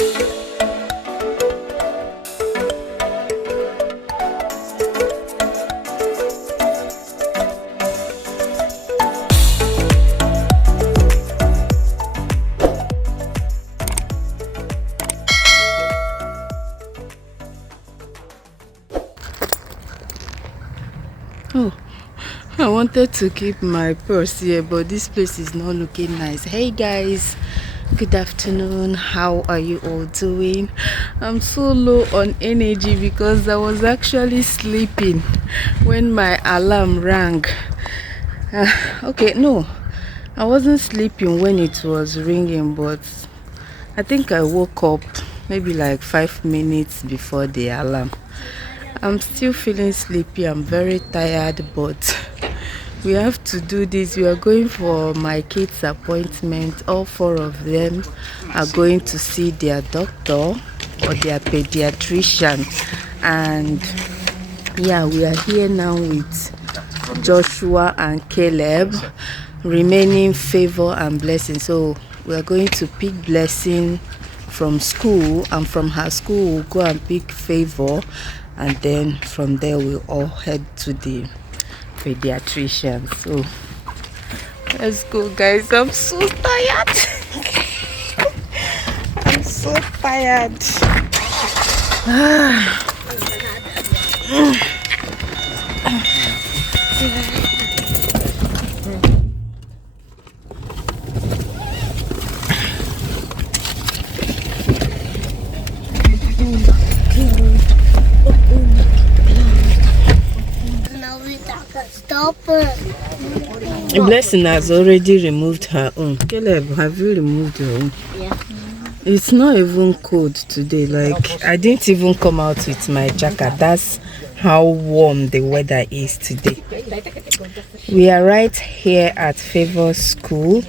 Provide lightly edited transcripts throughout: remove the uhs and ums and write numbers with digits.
Oh, I wanted to keep my purse here, but this place is not looking nice. Hey guys, good afternoon. How are you all doing? I'm so low on energy because I was actually sleeping when my alarm rang. Okay, no, I wasn't sleeping when it was ringing, but I think I woke up maybe like 5 minutes before the alarm. I'm still feeling sleepy. I'm very tired, but we have to do this. We are going for my kids' appointment. All 4 of them are going to see their doctor or their pediatrician. And yeah, we are here now with Joshua and Caleb, remaining Favour and Blessing. So we are going to pick Blessing from school, and from her school we'll go and pick Favour, and then from there we'll all head to the pediatrician. So let's go, guys. I'm so tired. I'm so tired. Blessing has already removed her own. Caleb, have you removed your own? Yeah. It's not even cold today. Like, I didn't even come out with my jacket. That's how warm the weather is today. We are right here at Favour School.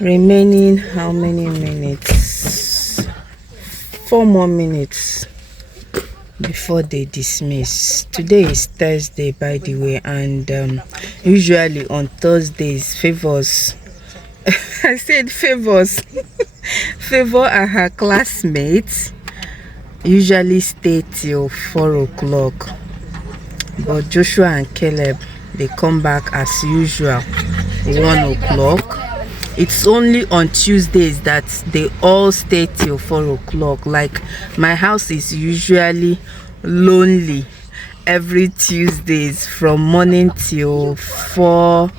Remaining how many minutes? 4 more minutes before they dismiss. Today is Thursday, by the way, and usually on Thursdays, Favours I said Favours Favour and her classmates usually stay till 4 o'clock, but Joshua and Caleb, they come back as usual 1 o'clock. It's only on Tuesdays that they all stay till 4 o'clock. Like, my house is usually lonely every Tuesdays from morning till 4,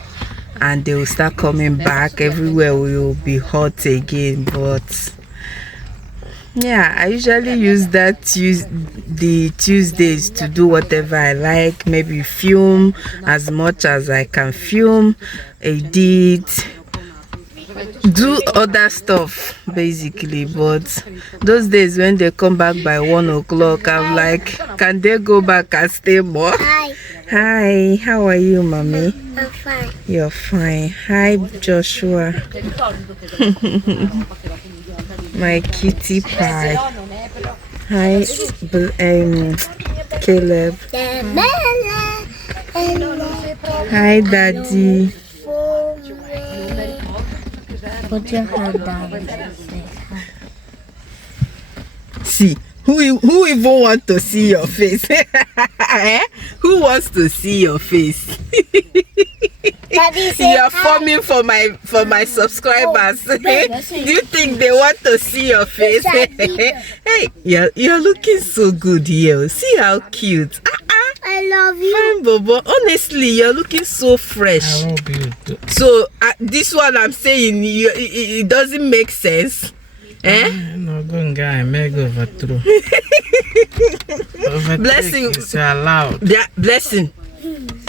and they will start coming back. Everywhere will be hot again. But yeah, I usually use the Tuesdays to do whatever I like. Maybe film as much as I can film, edit, do other stuff basically. But those days when they come back by 1 o'clock, I'm like, can they go back and stay more? Hi, how are you, mommy? I'm fine. You're fine. Hi, Joshua. My kitty pie. Hi, Caleb. Hi, Daddy. Put your hand down. See, who even want to see your face? Who wants to see your face? You are forming for my subscribers. Do you think they want to see your face? Hey, you're looking so good here. See how cute. I love you. Fine, Bobo. Honestly, you're looking so fresh. I won't be So this one I'm saying, it doesn't make sense. No, go guy, make overthrow. Blessing is allowed. Yeah, Blessing.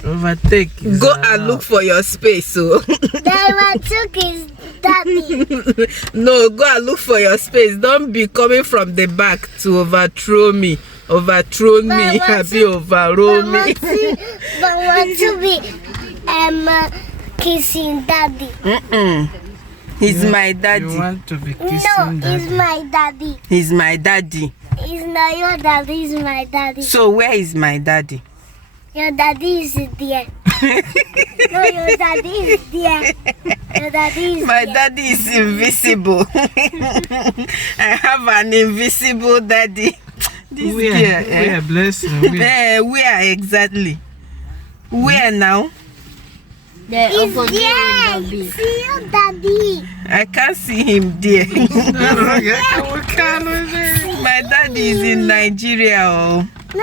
Overtake is Go allowed. and look for your space. So That took is daddy. no, go and look for your space. Don't be coming from the back to overthrow me. Overthrow me, happy overthrow me. But want to be kissing daddy. He's my daddy. You want to be kissing No, daddy? he's my daddy. He's my daddy. He's not your daddy, he's my daddy. So where is my daddy? Your daddy is there. No, your daddy is there. Your daddy is My there. daddy is invisible. I have an invisible daddy. This We girl, are blessing. where exactly? Where now? He's there. See your daddy. I can't see him there. My daddy is in Nigeria. Oh. No,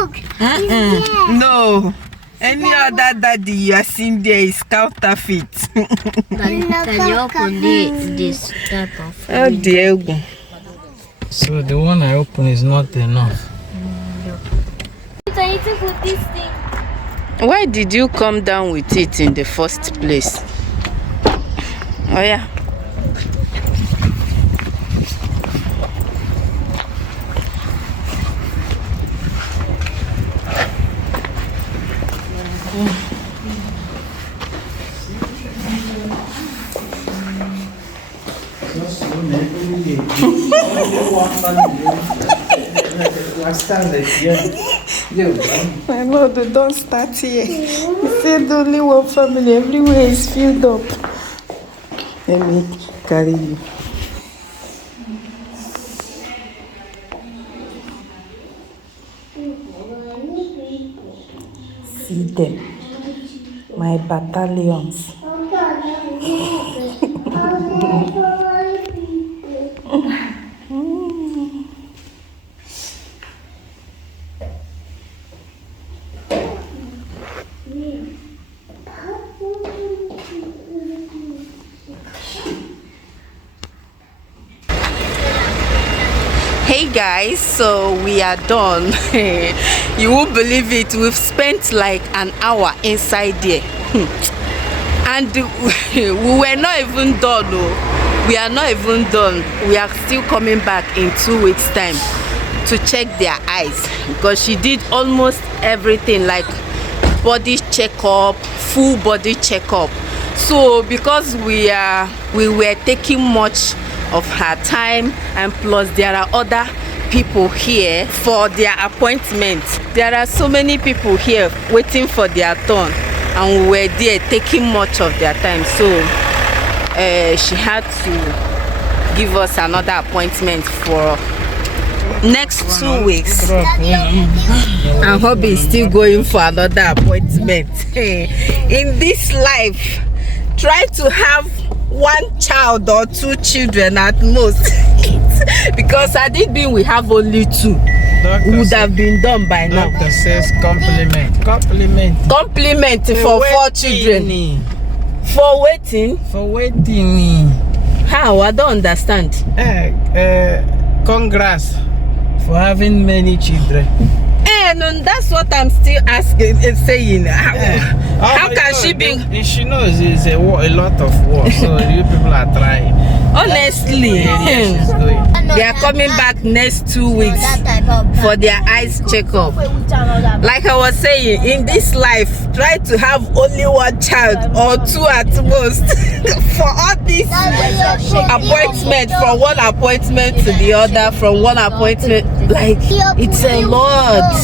look. He's there. No. Any other daddy you are seeing there is counterfeit. Can you open this type of Oh, Diego. So the one I open is not enough. I need to put this thing. Why did you come down with it in the first place? Oh, yeah. My Lord, don't start here. You said only one family, everywhere is filled up. Let me carry you. See them, my battalions. Hey guys, so we are done. You won't believe it, we've spent like an hour inside there. And we were not even done. Oh. We are not even done. We are still coming back in 2 weeks time to check their eyes, because she did almost everything, like body checkup, full body checkup. So because we were taking much of her time, and plus there are other people here for their appointments. There are so many people here waiting for their turn, and we were there taking much of their time. So she had to give us another appointment for next 2 weeks. And hubby is still going for another appointment. In this life, try to have 1 child or 2 children at most. Because had it been we have only 2, would have been done by now. Doctor says compliment. Compliment for 4 children. For waiting? For waiting. How? I don't understand. Congrats for having many children. No, that's what I'm still asking and saying. How can she be? She knows it's a lot of work, so you people are trying. Honestly, they are coming back next 2 weeks for their eyes checkup. Like I was saying, in this life, try to have only 1 child or 2 at most. For all these appointments, from one appointment to the other, from one appointment, like it's a lot.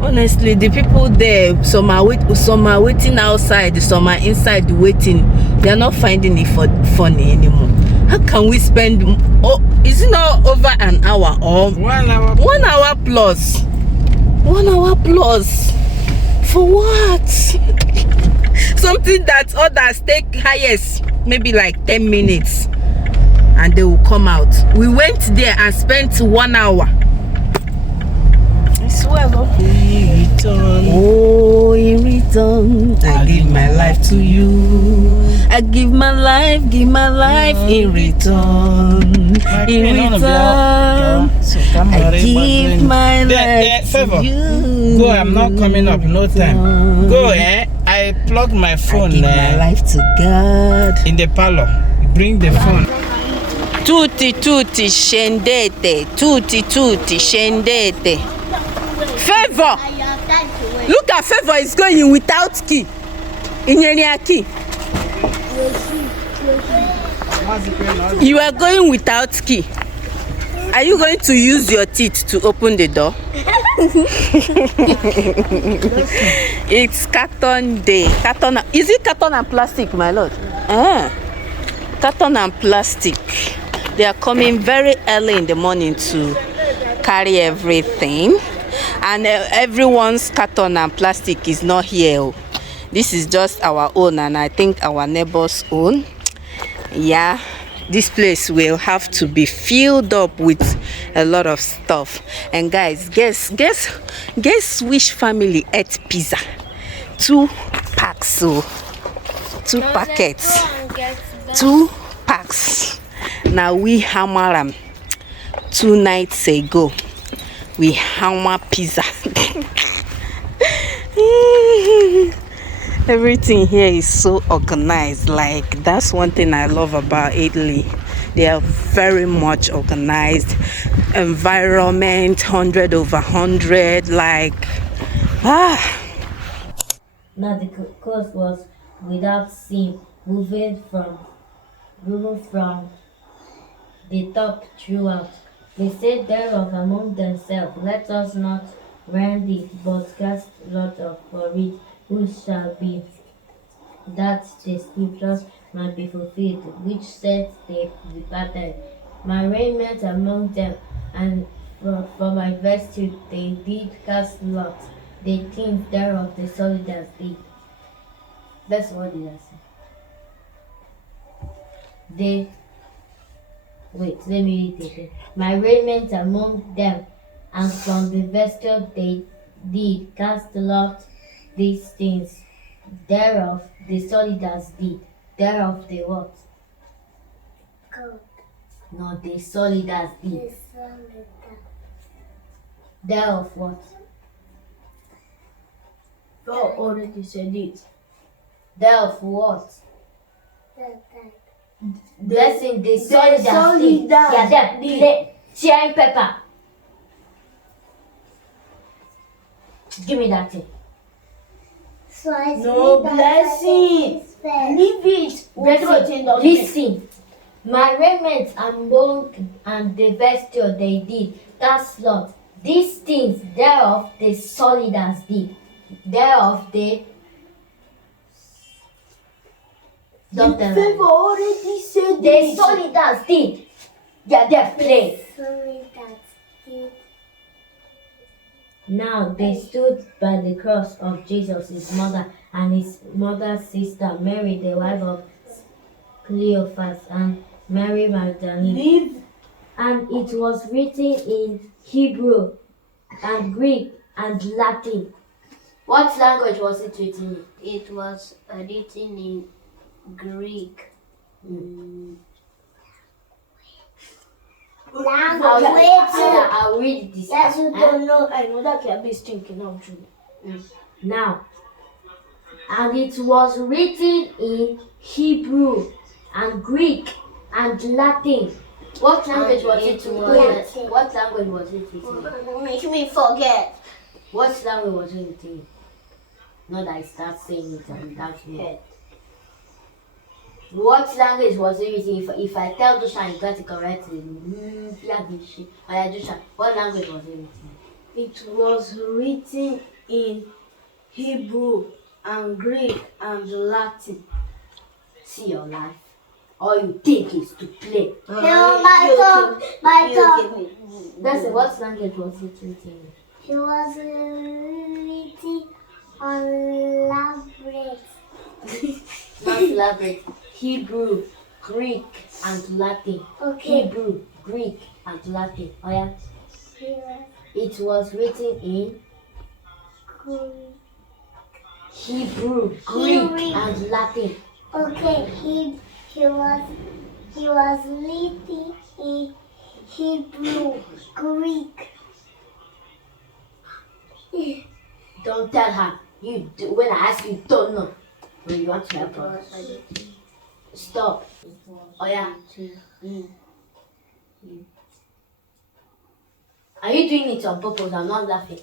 Honestly, the people there, some are waiting outside, some are inside waiting. They are not finding it funny anymore. How can we spend? Oh, is it not over an hour or 1 hour? 1 hour plus? 1 hour plus for what? Something that others take highest maybe like 10 minutes, and they will come out. We went there and spent 1 hour. I swear, in return. Oh, in return, I give my life to you. I give my life in return. In return, I give my life Favour, to you. go, I'm not coming up, no time. Go, I plug my phone I give my life to God. in the parlor. Bring the phone. Tutti scendete, tutti scendete. Favour, look at Favour is going without key. Inyenia key. You are going without key. Are you going to use your teeth to open the door? It's carton day. Carton. Is it carton and plastic, my lord? Carton and plastic. They are coming very early in the morning to carry everything. And everyone's carton and plastic is not here. This is just our own, and I think our neighbor's own. Yeah, this place will have to be filled up with a lot of stuff. And guys, guess which family ate pizza? 2 packs, so 2 packets, 2 packs. Now we hammer them 2 nights ago. We hammer pizza. Everything here is so organized. Like, that's one thing I love about Italy. They are very much organized. Environment 100 over 100. Like, Now the coast was without seam, moving from the top throughout. They said thereof among themselves, let us not rend it, but cast lot for it, who shall be, that the scriptures might be fulfilled, which said they departed. My raiment among them, and for my vesture they did cast lot. They think thereof the soldiers did. That's what did I say? Wait, let me read it again. My raiment among them, and from the vesture they did cast lot. These things thereof the soldiers did. Thereof the what? Goat. No, the soldiers did. The soldier. Thereof what? God already said it. Thereof what? That. Blessing the soldiers did. soldiers Yeah, them. The sharing paper. Give me that thing. So I No see that blessing. first. Leave it. Listen. My raiment and the vesture they did, cast lot. These things thereof the soldiers did. Thereof they don't tell me. Favour already said The it. soldiers did. Yeah, they're playing. Sorry, that did. Now they stood by the cross of Jesus, his mother, and his mother's sister, Mary, the wife of Cleophas, and Mary Magdalene. Leave. And it was written in Hebrew and Greek and Latin. What language was it written in? It was written in Greek. I'll read this. Yes, you don't know. I know that can be stinking out too. Now, and it was written in Hebrew and Greek and Latin. What language was it written in? What language was it written in? Don't make me forget. What language was it written in? Not that I start saying it and that's me. What language was it written? If I tell Dushan you got it correctly, what language was it written? It was written in Hebrew and Greek and Latin. See your life. All you think is to play. No, my dog. That's it. What language was it written in? It was written on labyrinth. Not elaborate. Hebrew, Greek, and Latin. Okay. Hebrew, Greek, and Latin. Oh yeah. Here. It was written in Hebrew, Greek, and Latin. Okay, he was written in Hebrew, Greek. Don't tell her. When I ask you, don't know. When you want to help her. Stop. Oh yeah. Are you doing it on purpose? I'm not laughing.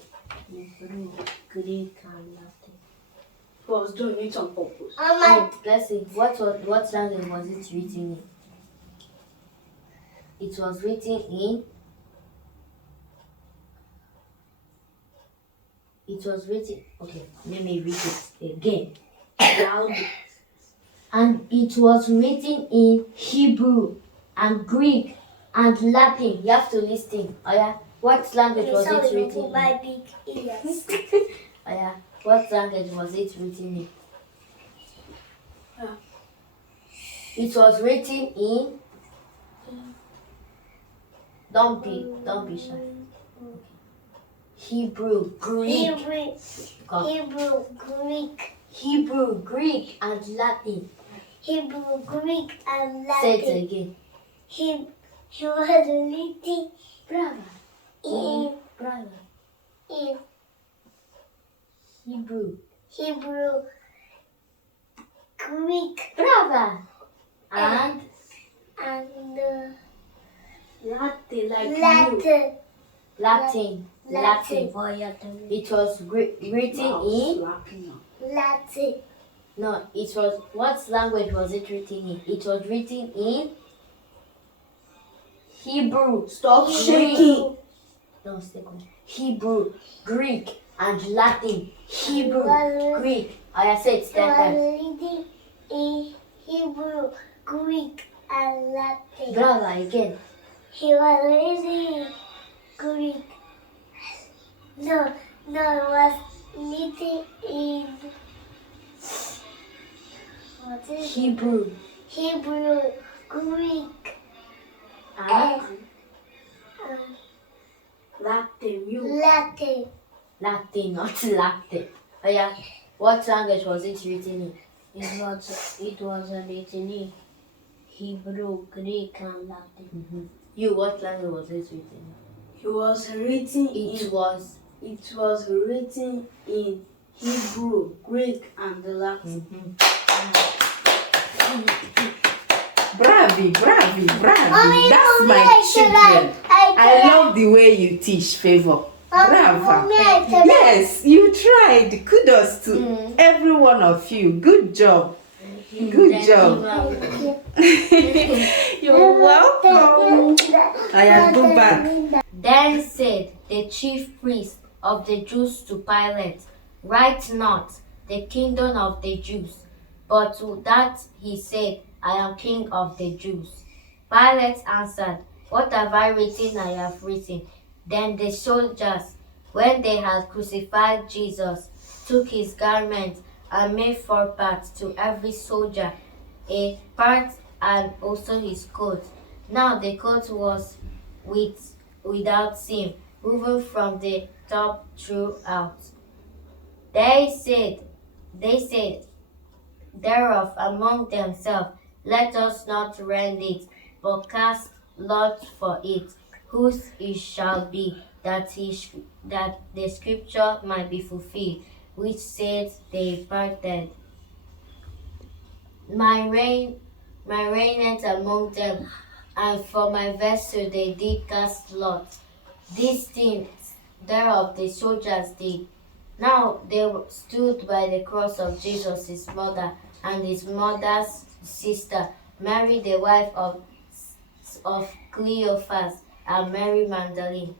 Greek and Latin. I was doing it on purpose. My Let's see. What language was it written in? It was written in it was written. Okay, let me read it again. Loudly. And it was written in Hebrew and Greek and Latin. You have to listen. Oh yeah. What language was it written in? My big ears. Oh yeah. What language was it written in? It was written in. Don't be shy. Hebrew, Greek. Hebrew, Greek, and Latin. Hebrew, Greek, and Latin. Say it again. He was written Brava. in Brava. in Hebrew. Hebrew, Greek, Brava. And Latte like you. Latin. Latin. Latin. It was written in. Latin. No, it was. What language was it written in? It was written in Hebrew. Stop shaking. No, stay quiet. Hebrew, Greek, and Latin. Hebrew, Greek. I said it He 10 was times. written in Hebrew, Greek, and Latin. Brava again. He was written in Greek. No, it was written in what is it? Hebrew Hebrew, Greek, and and Latte you. Latin. Latin, not Latin. Oh yeah. What language was it written in? It was written in Hebrew, Greek, and Latin. You, what language was it written in? It was written It was. It was written in Hebrew, Greek, and Latin. Bravi. Mommy, That's mommy, my children. I I love the way you teach, Favour. Brava. Mommy, I said Yes, you tried. Kudos to every one of you. Good job. Good job. You're welcome. I go back. Then said the chief priest of the Jews to Pilate, write not the kingdom of the Jews, but to that he said, I am king of the Jews. Pilate answered, what have I written? I have written. Then the soldiers, when they had crucified Jesus, took his garment and made 4 parts, to every soldier a part, and also his coat. Now the coat was without seam, woven from the top throughout. They said thereof among themselves, let us not rend it, but cast lot for it, whose it shall be, that the scripture might be fulfilled, which said they parted my raiment among them, and for my vessel they did cast lot. These things thereof the soldiers did. Now they stood by the cross of Jesus, his mother, and his mother's sister, Mary the wife of Cleophas, and Mary Magdalene.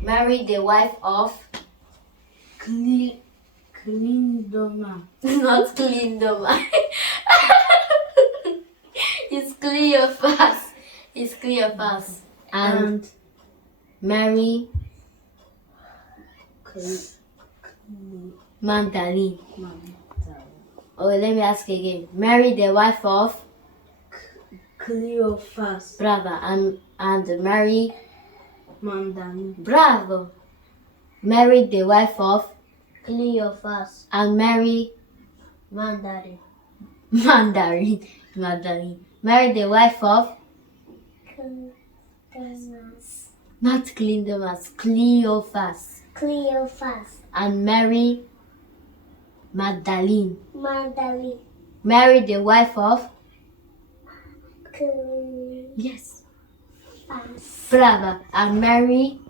Mary the wife of Kinemaster. not Cleophas. It's Cleophas. It's Cleophas. And Mary Magdalene. Oh, let me ask again. Mary, the wife of Cleophas. Brava, and Mary. Mandarin. Bravo. Mary, the wife of Cleophas, and Mary Mandarin, Magdalene. Mary, the wife of not Clindomas, Cleophas, and Mary Magdalene. Mary, the wife of yes. Brava, and Mary